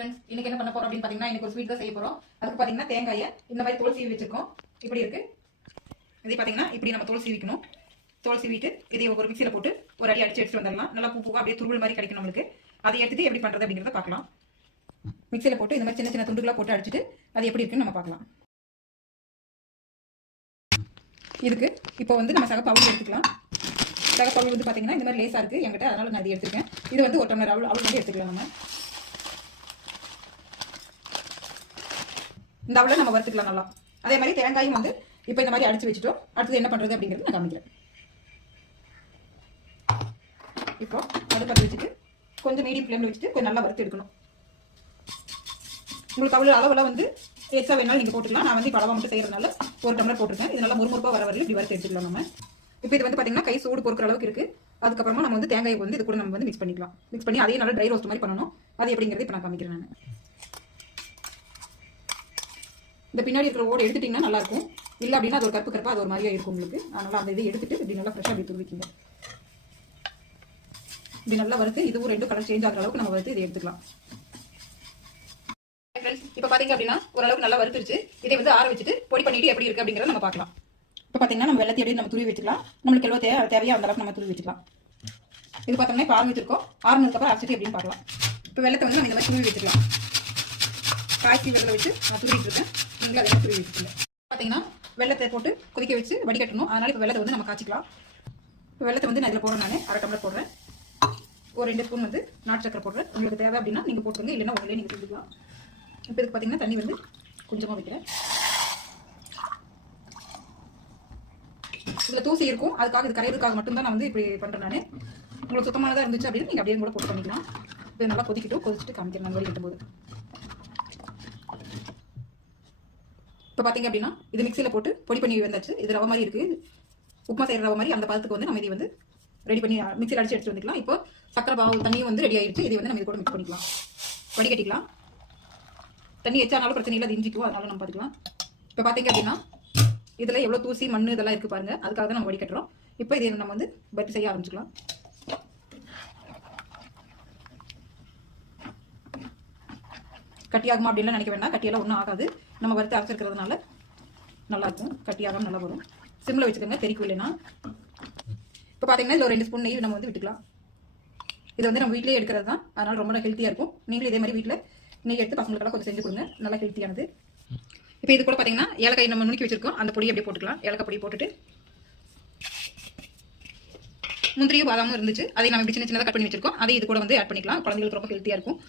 Friends, இன்னைக்கு என்ன பண்ண போறோம் அப்படின்னு பாத்தீங்கன்னா, இன்னைக்கு ஒரு ஸ்வீட் தான் செய்ய போறோம். அதுக்கு பாத்தீங்கன்னா தேங்காயை இந்த மாதிரி தோல் சீவி வச்சிருக்கோம். இப்படி இருக்கு. இதே பாத்தீங்கன்னா இப்படி நம்ம தோல் சீவிக்கணும். தோல் சீவிட்டு இதை ஒரு மிக்சியில போட்டு ஒரு அடி அடிச்சு எடுத்துட்டு வந்துடலாம். நல்லா பூ பூவா அப்படியே துருவல் மாதிரி கிடைக்கும் நம்மளுக்கு. அதை எடுத்துட்டு எப்படி பண்றது அப்படிங்கறத பார்க்கலாம். மிக்சியில போட்டு இந்த மாதிரி சின்ன சின்ன துண்டுகளா போட்டு அடிச்சுட்டு அது எப்படி இருக்குன்னு நம்ம பார்க்கலாம். இதுக்கு இப்போ வந்து நம்ம சகப்பாவு எடுத்துக்கலாம். சகப்பாவு வந்து பாத்தீங்கன்னா இந்த மாதிரி லேசா இருக்கு என்கிட்ட, அதனால நான் இதை எடுத்துருக்கேன். இது வந்து ஒரு டம்ளர் அவள் வந்து எடுத்துக்கலாம். நம்ம இந்த அவளை நம்ம வறுத்துக்கலாம் நல்லா. அதே மாதிரி தேங்காயும் வந்து இப்போ இந்த மாதிரி அடிச்சு வச்சுட்டோம். அடுத்தது என்ன பண்றது அப்படிங்கிறது நான் காமிக்கிறேன். இப்போ அடுப்பத்தை வச்சுட்டு கொஞ்சம் மீடியம் ஃப்ளேம்ல வச்சுட்டு கொஞ்சம் நல்லா வறுத்து எடுக்கணும். உங்களுக்கு அவ்வளோ அளவுல வந்து எக்ஸ்ட்ரா வேணாலும் நீங்க போட்டுக்கலாம். நான் வந்து இப்போ அளவா மட்டும் செய்யறதுனால ஒரு டம்ளர் போட்டிருக்கேன். இது நல்லா முறுமுறுப்பா வர வரையும் இப்படி வறுத்து எடுத்துக்கலாம் நம்ம. இப்போ இது வந்து பாத்தீங்கன்னா கை சூடு பொறுக்கிற அளவுக்கு இருக்கு. அதுக்கப்புறமா நம்ம வந்து தேங்காயை வந்து இது கூட நம்ம வந்து மிக்ஸ் பண்ணிக்கலாம். மிக்ஸ் பண்ணி அதையும் நல்லா ட்ரை ரோஸ்ட் மாதிரி பண்ணணும். அது எப்படிங்கிறது இப்போ நான் காமிக்கிறேன். நான் இந்த பின்னாடி இருக்கிற ஓடு எடுத்துட்டீங்கன்னா நல்லா இருக்கும். இல்லை அப்படின்னா அது ஒரு கருப்பு கருப்பா அது ஒரு மாதிரியா இருக்கும் உங்களுக்கு. அதனால அந்த இதை எடுத்துட்டு இப்படி நல்லா ஃப்ரெஷ்ஷாக அப்படி துருவிக்கிங்க. இப்படி நல்லா வறுத்து இதுவும் ரெண்டும் கலர் சேஞ்ச் ஆகிற அளவுக்கு நம்ம வறுத்து இதை எடுத்துக்கலாம். இப்போ பாத்தீங்க அப்படின்னா ஓரளவுக்கு நல்லா வறுத்துருச்சு. இதை வந்து ஆற வச்சுட்டு பொடி பண்ணிட்டு எப்படி இருக்கு அப்படிங்கிறத நம்ம பார்க்கலாம். இப்போ பாத்தீங்கன்னா நம்ம வெள்ளத்தை எப்படி நம்ம துருவி வச்சுக்கலாம். நம்மளுக்கு எவ்வளோ தேவையா அந்த அளவுக்கு நம்ம துருவி வச்சுக்கலாம். இது பார்த்தோம்னா இப்போ ஆரம்பிச்சிருக்கோம். ஆறுனதுக்கப்புறம் அரைச்சிட்டு எப்படின்னு பார்க்கலாம். இப்போ வெள்ளத்தை வந்து நம்ம இந்த மாதிரி துருவி வச்சுக்கலாம். காய்ச்சி வெள்ளத்தை வச்சு நான் துருவிட்டு இருக்கேன். நீங்களும் அதை துருவி வச்சுக்கோங்க. பார்த்தீங்கன்னா வெள்ளத்தை போட்டு கொதிக்க வச்சு வடிகட்டணும். அதனால இப்போ வெள்ளத்தை வந்து நம்ம காய்ச்சிக்கலாம். இப்போ வெள்ளத்தை வந்து நான் இதில் போடுறேன். நான் அரை டம்ளர் போடுறேன். ஒரு 2 ஸ்பூன் வந்து நாட்டு சக்கரை போடுறேன். உங்களுக்கு தேவை அப்படின்னா நீங்கள் போட்டுருங்க, இல்லைன்னா உங்களே நீங்கள் செஞ்சுக்கலாம். இப்போ இதுக்கு பார்த்தீங்கன்னா தண்ணி வந்து கொஞ்சமாக வைக்கிறேன். இதில் தூசி இருக்கும், அதுக்காக இது கரையிறதுக்காக மட்டும்தான் நான் வந்து இப்படி பண்ணுறேன். நான் உங்களுக்கு சுத்தமானதாக இருந்துச்சு அப்படின்னு நீங்கள் அப்படியே கூட போட்டு பண்ணிக்கலாம். இது நல்லா கொதிக்கிட்டு கொதிச்சுட்டு காமிக்கிறேன் நான் வடிகட்டும் போது. இப்போ பார்த்தீங்க அப்படின்னா இது மிக்சியில் போட்டு பொடி பண்ணி வந்தாச்சு. இது ரவை மாதிரி இருக்குது, உப்புமா செய்கிற ரவை மாதிரி. அந்த பதத்துக்கு வந்து நம்ம இதை வந்து ரெடி பண்ணி மிக்சியில் அடிச்சு எடுத்து வந்துக்கலாம். இப்போ சக்கரை பாவு தண்ணியும் வந்து ரெடி ஆயிடுச்சு. இதை வந்து நம்ம இது கூட மிக்ஸ் பண்ணிக்கலாம், வடிகட்டிக்கலாம். தண்ணி எச்சானாலும் பிரச்சனை இல்லை, அது இஞ்சிக்கும், அதனால நம்ம பார்த்துக்கலாம். இப்போ பார்த்தீங்க அப்படின்னா இதில் எவ்வளோ தூசி மண் இதெல்லாம் இருக்குது பாருங்க. அதுக்காக தான் நம்ம வடிகட்டுறோம். இப்போ இதை நம்ம வந்து பட்டி செய்ய ஆரம்பிச்சுக்கலாம். கட்டியாகுமா அப்படின்லாம் நினைக்க வேண்டாம். கட்டியெல்லாம் ஒன்றும் ஆகாது. நம்ம வறுத்து அரைச்சிருக்கிறதுனால நல்லாயிருக்கும். கட்டியாகாமல் நல்லா வரும். சிம்மில் வச்சுக்கோங்க, தெரிக்கும் இல்லைன்னா. இப்போ பார்த்தீங்கன்னா இதில் ஒரு 2 ஸ்பூன் நெய் நம்ம வந்து விட்டுக்கலாம். இது வந்து நம்ம வீட்டிலேயே எடுக்கிறது தான், அதனால ரொம்ப ஹெல்த்தியாக இருக்கும். நீங்களும் இதே மாதிரி வீட்டில் நெய் எடுத்து பசங்களுக்கெல்லாம் கொஞ்சம் செஞ்சு கொடுங்க, நல்லா ஹெல்த்தியானது. இப்போ இது கூட பார்த்தீங்கன்னா ஏலக்காய் நம்ம நுணுக்கி வச்சிருக்கோம், அந்த பொடியை அப்படியே போட்டுக்கலாம். ஏலக்காய் பொடியை போட்டுட்டு முந்திரியும் பாதாமும் இருந்துச்சு, அதை நம்ம இப்படி சின்ன சின்னதாக கட் பண்ணி வச்சிருக்கோம். அதை இது கூட வந்து ஆட் பண்ணிக்கலாம். குழந்தைங்களுக்கு ரொம்ப ஹெல்த்தியாக இருக்கும்.